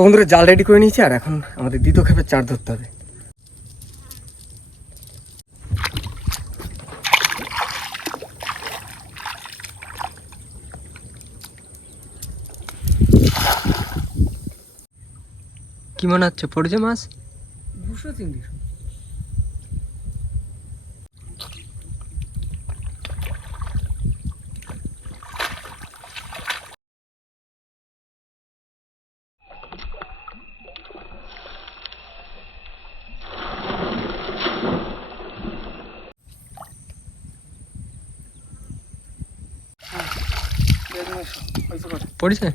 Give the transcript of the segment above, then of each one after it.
বন্ধুরা জাল রেডি করে নিয়েছি, আর এখন আমাদের দ্বিতীয় খেপে চার ধরতে হবে। কি মনে হচ্ছে পড়েছে মাছ? 200 চিংড়ি। পড়েছে?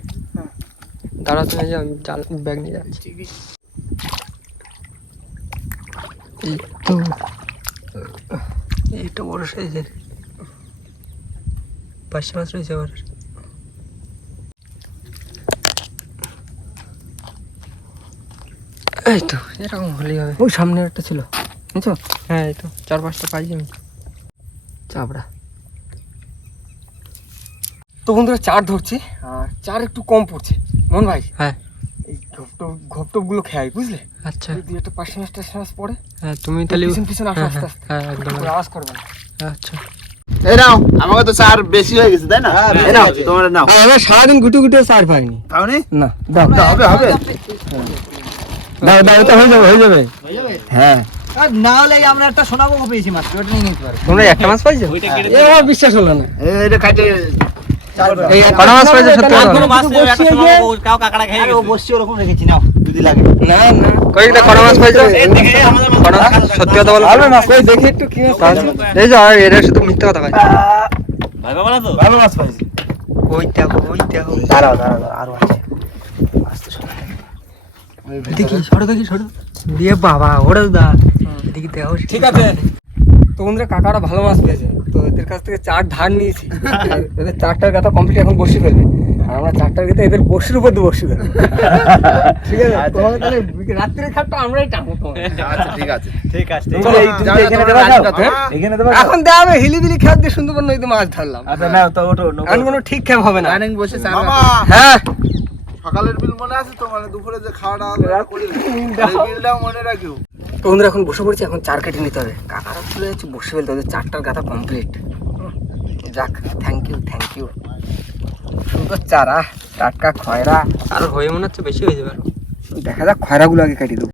দাঁড়া তুমি, আমি জাল ব্যাগ নিয়ে যাচ্ছি। এইটা বড় সাইজের পাঁচশো মাছ রয়েছে আবার। এই তো এরকম হলেই হবে। ওই সামনে একটা ছিল, বুঝছো? হ্যাঁ এই তো 4-5টা পাইছি আমি। চাপড়া। তো বন্ধুরা চার ধরছি, আর চার একটু কম পড়ছে। মন ভাই, হ্যাঁ এই ঘপটপ গুলো খেয়াই, বুঝলে? আচ্ছা যদি একটা পাঁচশো মাস পরে হ্যাঁ তুমি তাহলে পিছন আসো, হ্যাঁ আস্তে আস্তে। হ্যাঁ একদম কোনো আওয়াজ করবে না। আচ্ছা এই নাও, আমাকে তো চার বেশি হয়ে গেছে তাই না? এই নাও। তোমার নাও। আমরা সারাদিন গুটু গুটে চার পাইনি। তাহলে না দাও হবে হবে দাও দাও, এটা হয়ে যাবে, হয়ে যাবে। হ্যাঁ, আর না হলে আমরা একটা সোনা বকো পেয়েছি মাত্র, ওটা নিয়ে নিতে পারো। তোমরা একটা মাছ পাইছো? এ আমার বিশ্বাস হলো না। এটা কাটে এই কটা মাছ পাইছো সত্যি কথা? আরে ও বসছি ওরকম রেখেছি, নাও যদি লাগে। না না, কয়েকটা কটা মাছ পাইছো? কটা? সত্যি কথা বলো। ভালো মাছ কই দেখি একটু কি মাছ। এই যে আর এরা শুধু মিথ্যা কথা কয়। ভালো মাছ পাইছি। ওই দেখো ওই দেখো। দাঁড়াও আরো আছে। দেখি সরো দেখি সরো। দিয়ে বাবা ওরে দা দেখি দেখো। ঠিক আছে। তো বন্ধুরা কাকারা ভালো মাছ পেয়েছে, তো এদের কাছ থেকে চার ধার নিয়েছি। এদের চারটার গাথা কমপ্লিট, এখন বসি ফেলবে। আর আমরা চারটার গাথা এদের বসির উপর দিয়ে বসি ফেলবে। ঠিক আছে, তোমাদের তাহলে রাত্রির খাটটা আমরাই টানবো তোমাদের। আচ্ছা ঠিক আছে। ঠিক আছে। চলো, তুমি এখানে দেবা যাও। এখানে দেবা। এখন দেখাবে হিলিবিলি খেপ দিয়ে সুন্দরবন নদীতে মাছ ধরলাম। আচ্ছা নাও তো ওঠো। এখন কোনো ঠিক খেপ হবে না। রানিং বসে চার হ্যাঁ, সকালের বিল মনে আছে তো? মানে দুপুরে যে খাওয়া দাওয়া করি, বিলটাও মনে রাখিও। তো বন্ধুরা এখন বসে পড়েছি, এখন চার কেটে নিতে হবে। কাকারা চলে যাচ্ছে বসে ফেলতে, ওদের চারটার গাথা কমপ্লিট। যাক, থ্যাংক ইউ। সুন্দর চারা, টাটকা খয়রা। আর হয়ে মনে হচ্ছে বেশি হয়ে যাবে। দেখা যাক, খয়রাগুলো আগে কাটিয়ে দেবো।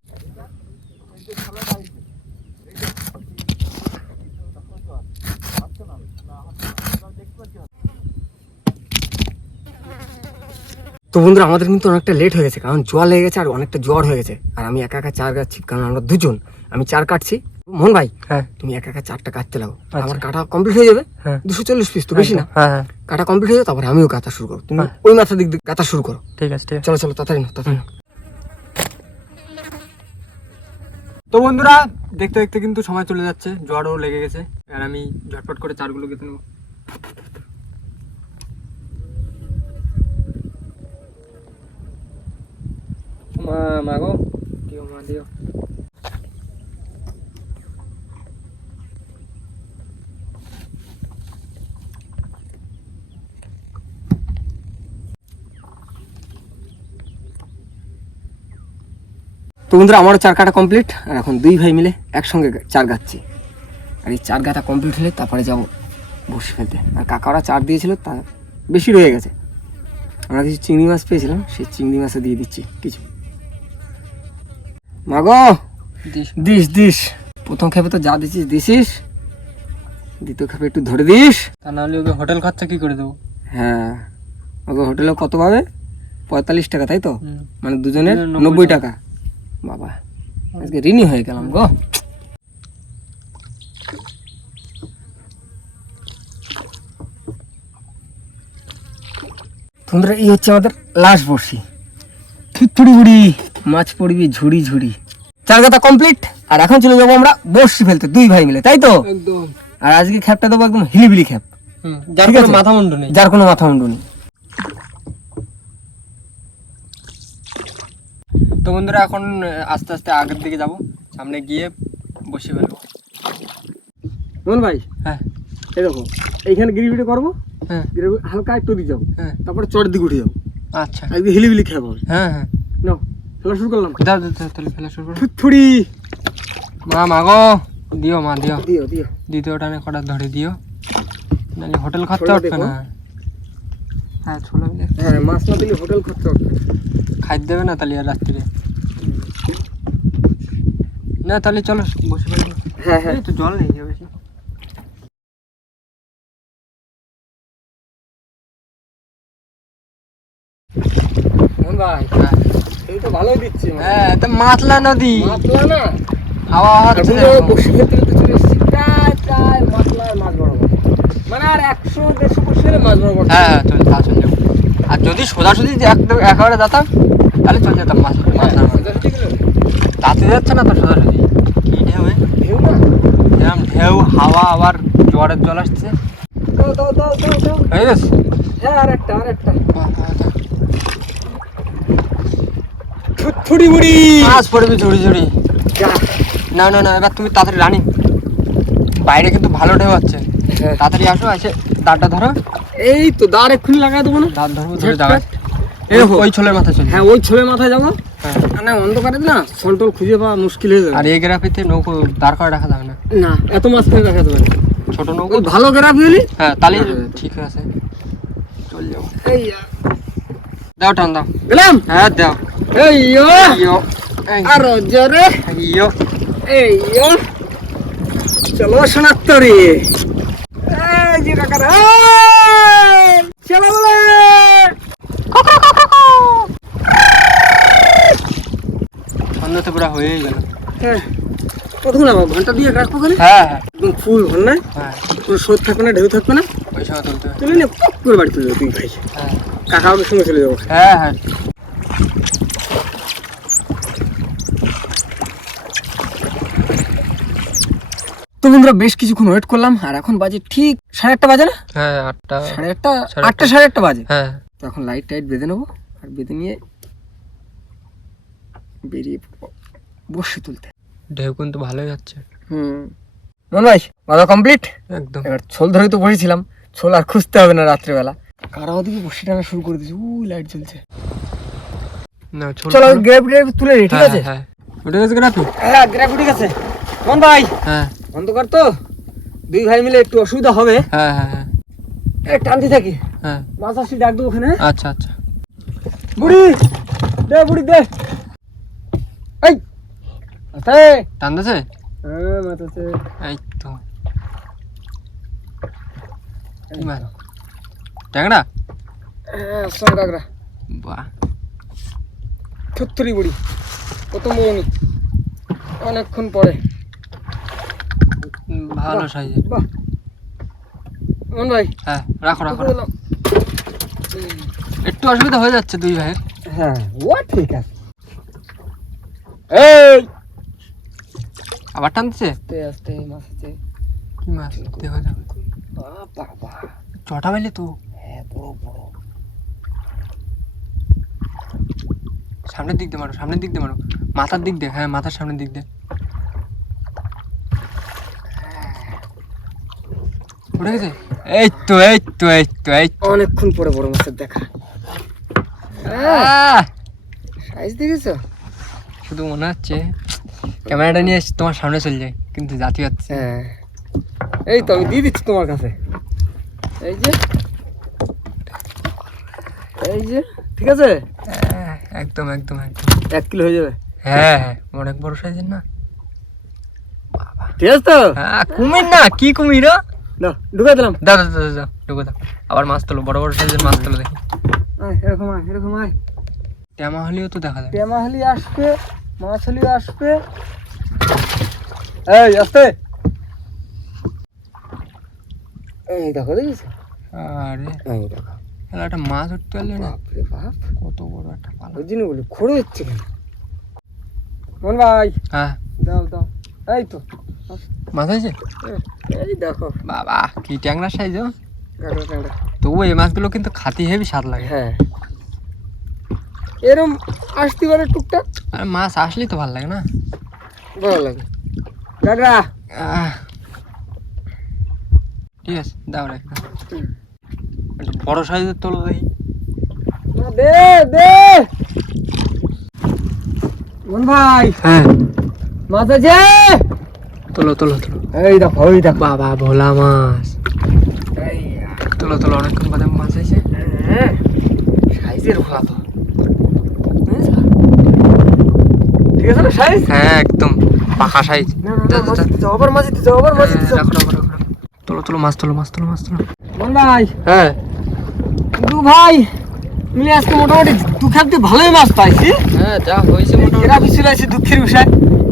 তো বন্ধুরা আমাদের কিন্তু অনেকটা লেট হয়ে গেছে, কারণ জল লেগে গেছে আর অনেকটা জ্বর হয়ে গেছে। আর আমি একা একা চার কাটছি, কারণ আমরা দুজন। আমি চার কাটছি, মোহন ভাই হ্যাঁ তুমি একা একা চারটা কাটতে লাগো। আচ্ছা। আমার কাটা কমপ্লিট হয়ে যাবে। হ্যাঁ 240 পিস তো বেশি না। হ্যাঁ হ্যাঁ কাটা কমপ্লিট হয়ে যাবে, তারপরে আমিও কাটা শুরু করো। তুমি হ্যাঁ। ওই মাথার দিক দিয়ে কাটা শুরু করো। ঠিক আছে ঠিক আছে। চলো তাড়াতাড়ি নাও। তো বন্ধুরা দেখতে দেখতে কিন্তু সময় চলে যাচ্ছে, জ্বরও লেগে গেছে। আর আমি ঝটপট করে চারগুলো কেটে নেবো। মা গো দিও মা দিও। তো বন্ধুরা আমারও চার কাটা কমপ্লিট, আর এখন দুই ভাই মিলে একসঙ্গে চার গাচ্ছি। আর এই চার গাঁথা কমপ্লিট হলে তারপরে যাবো বসে ফেলতে। আর কাকারা চার দিয়েছিল, তা বেশি রয়ে গেছে। আমরা কিছু চিংড়ি মাছ পেয়েছিলাম, সেই চিংড়ি মাছে দিয়ে দিচ্ছি কিছু। মাগো দিস প্রথম খেপে তো যা দিছিস, দ্বিতীয় খেপে একটু ধরে দিস। তা নাহলে ওকে হোটেল খরচা কি করে দেবো? হ্যাঁ, ওকে হোটেলে কত পাবে? 45 টাকা, তাই তো? হুম। মানে দুজনের 90 90 টাকা। বাবা আজকে ঋণী হয়ে গেলাম গো। বন্ধুরা এই হচ্ছে আমাদের লাস্ট বড়শি। থুড়ি বুড়ি মাছ পড়বি ঝুড়ি। চার গাথা কমপ্লিট, আর এখন চলে যাবো আমরা বড়শি ফেলতে দুই ভাই মিলে, তাই তো? একদম। আর আজকে খ্যাপটা দেবো একদম হিলিবিলি খ্যাপ, যার ঠিক কোনো আছে? মাথা মুন্ডু নেই। যার কোনো মাথা মুন্ডু নেই। তো বন্ধুরা এখন আস্তে আস্তে আগের দিকে যাব, সামনে গিয়ে বসে ফেলবো। মোহন ভাই, হ্যাঁ এই দেখো এইখানে গিরিবিটি করবো, হ্যাঁ হালকা একটু দিয়ে যাবো, হ্যাঁ তারপরে চড়ের দিকে উঠে যাবো। আচ্ছা আজকে হিলিবিলি খ্যাপ হবে। হ্যাঁ হ্যাঁ নাও ফেলা শুরু করলাম। দাও দাও দাও, তাহলে ফেলা শুরু করো। থুড়ি মা মাগো দিও, মা দিও, দিও দিও। দ্বিতীয় টানে কটা ধরে দিও, নাহলে হোটেল খরচা ছোলা উঠবে দেখো। না। হ্যাঁ ছোলা দিলে হ্যাঁ, মাছ না দিলে হোটেল খরচা উঠবে। খাইতে দেবে না তাহলে আর রাত্রিরে। না তাহলে চলো বসে পড়ি। হ্যাঁ হ্যাঁ, এই তো জল নেই যা বেশি। মোহন ভাই হ্যাঁ এই তো ভালোই দিচ্ছে। হ্যাঁ, তো মাতলা নদী, মাতলা না, হাওয়া হচ্ছে এখন তো বসি খেতে খেতে চলে এসেছি প্রায় প্রায় মাতলার মাছ বরাবর। মানে আর 100-150 বসি হলে মাছ বরাবর। হ্যাঁ হ্যাঁ, চল তা চল যাবো। আর যদি সোজাসুজি যে একদম একেবারে যেতাম তাহলে চল যেতাম মাছ মাছলার মাছ। তাতে যাচ্ছে না তো সোজাসুজি, কি ঢেউ এ? ঢেউ না, যেরকম ঢেউ, হাওয়া, আবার জোয়ারের জল আসছে। দাও দাও দাও দাও দাও। হয়ে গেছে। হ্যাঁ আরেকটা আরেকটা। থুড়ি মুড়ি মাছ পড়বি ঝুড়ি ঝুড়ি। যা। না না না, এবার তুমি তাড়াতাড়ি রানিং, বাইরে কিন্তু ভালো ঢেউ আছে। হ্যাঁ। তাড়াতাড়ি আসো, এসে দাঁড়টা ধরো। এই তো দাঁড় এক্ষুনি লাগাই দেবো না। দাঁড় ধরবো, ধরে ঝটপট। যাবে। এই দেখো। ওই ছোলের মাথায় চলে। হ্যাঁ ওই ছোলে মাথায় যাবো। হ্যাঁ। না অন্ধকারে না সন্টল খুঁজে পাওয়া মুশকিল হয়ে যাবে। আর এই গ্রাফিতে নৌকো দাঁড় করে রাখা যাবে না, না এত মাছ ফেলে রাখা যাবে না। ছোট নৌকো। ওই ভালো গ্রাফি হলি। হ্যাঁ তাহলে ঠিক আছে, চল যাবো। এই দাও টান দাও। গেলাম। হ্যাঁ দাও। এই ইয়ো ইয়ো এই আর জোরে ইয়ো। এই ইয়ো। চলো শোনাত্তরি। এই যে কাকারা চলো বলে সন্ধ্যা তো পুরো হয়েই গেল। হ্যাঁ কতক্ষণ আবার ঘন্টা দিয়ে রাখবো খালি। হ্যাঁ হ্যাঁ একদম ফুল ঘন না, হ্যাঁ, কোনো স্রোত থাকবে না, ঢেউ থাকবে না। ওই সময় তুলতে হবে। তুলে নিয়ে পক করে বাড়ি চলে যাবো তুই ভাই। হ্যাঁ কাকা ওদের সঙ্গে চলে যাবো। হ্যাঁ হ্যাঁ। তো বন্ধুরা বেশ কিছুক্ষণ ওয়েট করলাম, আর এখন বাজে ঠিক 8:30 বাজে না, হ্যাঁ 8টা। 8:30 8:30 8:30 বাজে। হ্যাঁ তো এখন লাইট টাইট বেঁধে নেবো, আর বেঁধে নিয়ে বেরিয়ে পড়বো বসে তুলতে। ঢেউ কিন্তু ভালোই যাচ্ছে। মন ভাই বাধা কমপ্লিট। একদম। এবার ছোল ধরেই তো বসেছিলাম, ছোল আর খুঁজতে হবে না রাত্রেবেলা। কারা ওদিকে বসে টানা শুরু করে দিয়েছে, উই লাইট জ্বলছে। না চলো গ্রেপ গ্রেপ তুলে নি, ঠিক আছে? হ্যাঁ উঠে গেছে গ্রাফি। হ্যাঁ গ্রেপ ঠিক আছে। মন ভাই হ্যাঁ অন্ধকার তো, দুই ভাই মিলে একটু অসুবিধা হবে। হ্যাঁ হ্যাঁ হ্যাঁ টানতে থাকি, হ্যাঁ। মাছ আসি ডাক দেবো ওখানে। আচ্ছা আচ্ছা। বুড়ি দে, বুড়ি দে। এই আছে। টান দিয়েছে? হ্যাঁ মাছ আছে। এই তো কি মাছ? ট্যাংরা? হ্যাঁ সঙ্গে কাকড়া। বাহ, থুত্তুরি বুড়ি, প্রথম বউনি, অনেকক্ষণ পরে। ভালো সাইজের। বাহ মন ভাই হ্যাঁ রাখো রাখো টুকরো রাখো। দিলাম। একটু অসুবিধা হয়ে যাচ্ছে দুই ভাইয়ের। হ্যাঁ ও ঠিক আছে। এই আবার টানতেছে? আস্তে আস্তে মাছ আছে। কি মাছ? দেখো দেখো, বাবা চটা পাইলে তো। হ্যাঁ বড় বড়। সামনের দিক দিয়ে মারো, সামনের দিক দিয়ে মারো, মাথার দিক দিয়ে। হ্যাঁ মাথার সামনের দিক দিয়ে। উঠে গেছে? এই তো এই তো এই তো এই তো। অনেকক্ষণ পরে বড় মাছের দেখা। আহ! সাইজ দেখেছো? শুধু মনে হচ্ছে ক্যামেরাটা নিয়ে তোমার সামনে চলে যায়, কিন্তু জাতি হচ্ছে। হ্যাঁ এই তো আমি দিয়ে দিচ্ছি তোমার কাছে। এই যে এই যে ঠিক আছে। একদম একদম একদম 1 কিলো হয়ে যাবে। হ্যাঁ হ্যাঁ, অনেক বড় সাইজের না? ঠিক আছে তো? হ্যাঁ কুমির না, কি কুমির? না ঢুকাই দিলাম। দাও দাও দাও দাও, ঢুকে দাও। আবার মাছ তোলো, বড় বড় সাইজের মাছ তোলো দেখি। এরকম আয় এরকম আয়। ট্যামা হলেও তো দেখা যাবে। টেমা হলি আসবে, মাছ হলি আসবে। এই আস্তে। এই দেখো দেখিস? আরে এই দেখো তাহলে একটা মাছ উঠতে পারলে না? বাপরে বাপ, কত বড় একটা পালা। ওই জন্য বলি খড়ে হচ্ছে কেন? মন ভাই হ্যাঁ দাও দাও। এই তো মাছ আছে? এই দেখো বাবা কি ট্যাংরা সাইজ। কাঁকড়া কাঁকড়া। তবু এই মাছগুলো কিন্তু খাতি হেভি স্বাদ লাগে। হ্যাঁ এরম আসতে পারে টুকটাক, আর মাছ আসলেই তো ভালো লাগে না? ভালো লাগে। কাঁকড়া আহ, ঠিক আছে দাও রেখে দাও। একটু বড় সাইজের তোলো দেখি। দে দে। মন ভাই হ্যাঁ মাছ আছে? তোলো তোলো তোলো এই দেখো ওই দেখো। বাবা ভোলা মাছ এই, তোলো তোলো অনেকক্ষণ বাদে মাছ আছে হ্যাঁ, সাইজের ভোলা তো। বুঝেছো? ঠিক আছে না সাইজ? হ্যাঁ একদম পাকা সাইজ না, না, না, মাছ দিতে যাও, আবার মাছ দিতে যাও, আবার মাছ দিতে যাও। রাখো রাখো রাখো রাখো। তোলো তোলো মাছ তোলো মাছ তোলো মাছ তোলো মন ভাই, হ্যাঁ দু ভাই মিলে আজকে মোটামুটি দু খাপতে ভালোই মাছ পাইছি। হ্যাঁ যা হয়েছে এরা বিছিল আছে দুঃখের বিষয়।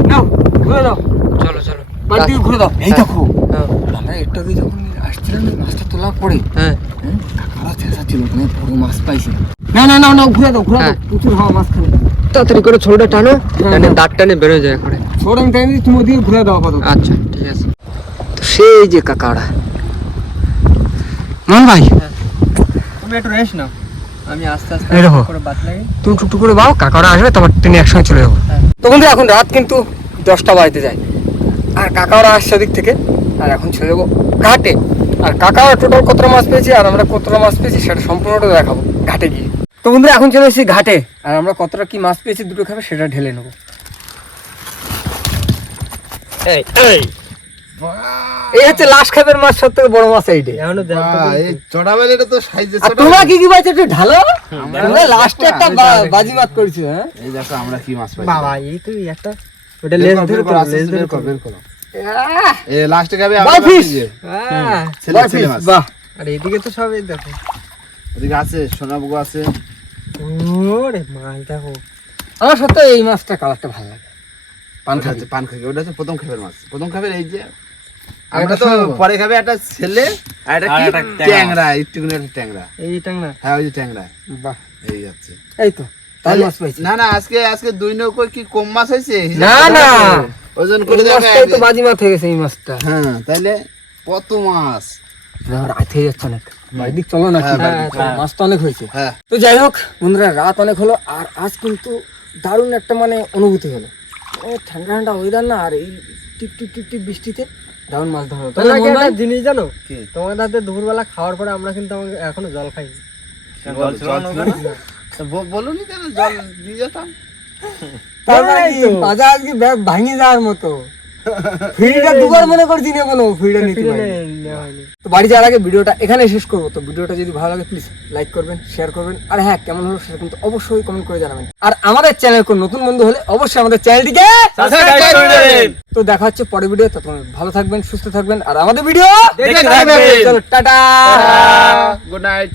নাও ঘুরে দাও, চলো চলো বাড়ি থেকে ঘুরে দাও। এই দেখো হ্যাঁ আমরা একটু আগে যখন আসছিলাম এই মাছটা তোলার পরে হ্যাঁ কাকারা চেঁচা ছিল ওখানে বড় মাছ পাইছে। না না না না ঘুরে দাও ঘুরে দাও, হ্যাঁ। প্রচুর হাওয়া মাছখানে। তাড়াতাড়ি করে ছোটটা টানো হ্যাঁ, টানে হ্যাঁ। দাঁত টানে বেরোয় যায় করে ছোট আমি টাইম দিই, তুমি ওদিকে ঘুরে দাও আপাতত। আচ্ছা ঠিক আছে তো সেই যে কাকাড়া মান ভাই তুমি একটু রেস্ট নাও, আমি আস্তে আস্তে এই দেখো। করে বাদ লাগে। তুমি টুকটুক করে বাও কাকাড়া আসবে তারপর ট্রেনে একসঙ্গে চলে যাবো তো বন্ধু এখন রাত কিন্তু 10টা বাজতে যায়, আর কাকাওরা আসছে ওদিক থেকে, আর এখন চলে যাবো ঘাটে। আর কাকাওরা টোটাল কতটা মাছ পেয়েছি আর আমরা কতটা মাছ পেয়েছি সেটা সম্পূর্ণটা দেখাবো ঘাটে গিয়ে। তো বন্ধুরা এখন চলে এসেছি ঘাটে, আর আমরা কতটা কি মাছ পেয়েছি দুটো খাবে সেটা ঢেলে নেবো। এই হচ্ছে লাস্ট খাবের মাছ, সব থেকে বড় মাছ এইটাই। এই চড়া বেলেটা তো সাইজে আর তোমরা কি কি পাইছো একটু ঢালো। তোমরা লাস্টে একটা বাজি মাছ করেছো। হ্যাঁ এই দেখো আমরা কি মাছ পাই বাবা এই তো একটা ওটা বের কর, বের কর, আস্তে আস্তে বের কর, বের কর। এই লাস্টে খাবে আমরা বয়ফিশ। এই যে, হ্যাঁ, ছেলে বয়ফিশ, ছেলে মাছ। বাহ। আর এইদিকে তো সব এই দেখো এদিকে আছে সোনাবুগো আছে। ওরে মাছ দেখো আমার সত্যি এই মাছটা কালারটা ভালো লাগে। পান খাচ্ছে। পান খাবে ওটা হচ্ছে প্রথম খাবের মাছ। প্রথম খাবের এই যে আর আমরা একটা তো সোনাবুগো। পরে খাবে একটা ছেলে আর একটা কি ট্যাংরা, একটুখানি একটা ট্যাংরা। এই টাংনা, হ্যাঁ ওই যে ট্যাংরা বাহ। এই যাচ্ছে। এই তো তাই মাছ পাইছি। না না আজকে দুই নৌকো কি কম মাছ হয়েছে? না না, ওজন এই করে দেখো মাছটাই তো বাজি মাছ হয়ে গেছে এই মাছটা। হ্যাঁ তাইলে কত মাছ। রাত হয়ে যাচ্ছে অনেক, বাইদিক চলো না। হ্যাঁ, বাড়ির দিক মাছ তো অনেক হয়েছে। হ্যাঁ তো যাই হোক বন্ধুরা, রাত অনেক হলো, আর আজ কিন্তু দারুণ একটা মানে অনুভূতি হলো। ঠান্ডা ঠান্ডা ওয়েদার না, আর এই টিপ টিপ টিপ টিপ বৃষ্টিতে দারুণ মাছ ধরা হলো। তোমরা কি একটা জিনিস জানো কি? তোমাদের হাতে দুপুরবেলা খাওয়ার পরে আমরা কিন্তু এখনো জল খাইনি। বলুনি কেন জল দিয়ে যেতাম। তার মানে কি বাজা আজকে ব্যাগ ভাঙে যাওয়ার মতো। ফ্রিটা দুবার মনে করছি নেবো না, ফ্রিটা নিতে পারি। নেওয়া হয়নি। তো বাড়ি যাওয়ার আগে ভিডিওটা এখানে শেষ করবো। তো ভিডিওটা যদি ভালো লাগে প্লিজ লাইক করবেন, শেয়ার করবেন, আর হ্যাঁ কেমন হলো সেটা কিন্তু অবশ্যই কমেন্ট করে জানাবেন। আর আমাদের চ্যানেল কোন নতুন বন্ধু হলে অবশ্যই আমাদের চ্যানেলটিকে সাবস্ক্রাইব করে দেবেন। তো দেখা হচ্ছে পরের ভিডিও। ততক্ষণ ভালো থাকবেন, সুস্থ থাকবেন, আর আমাদের ভিডিও দেখতে থাকবেন। চলো টাটা। Good night.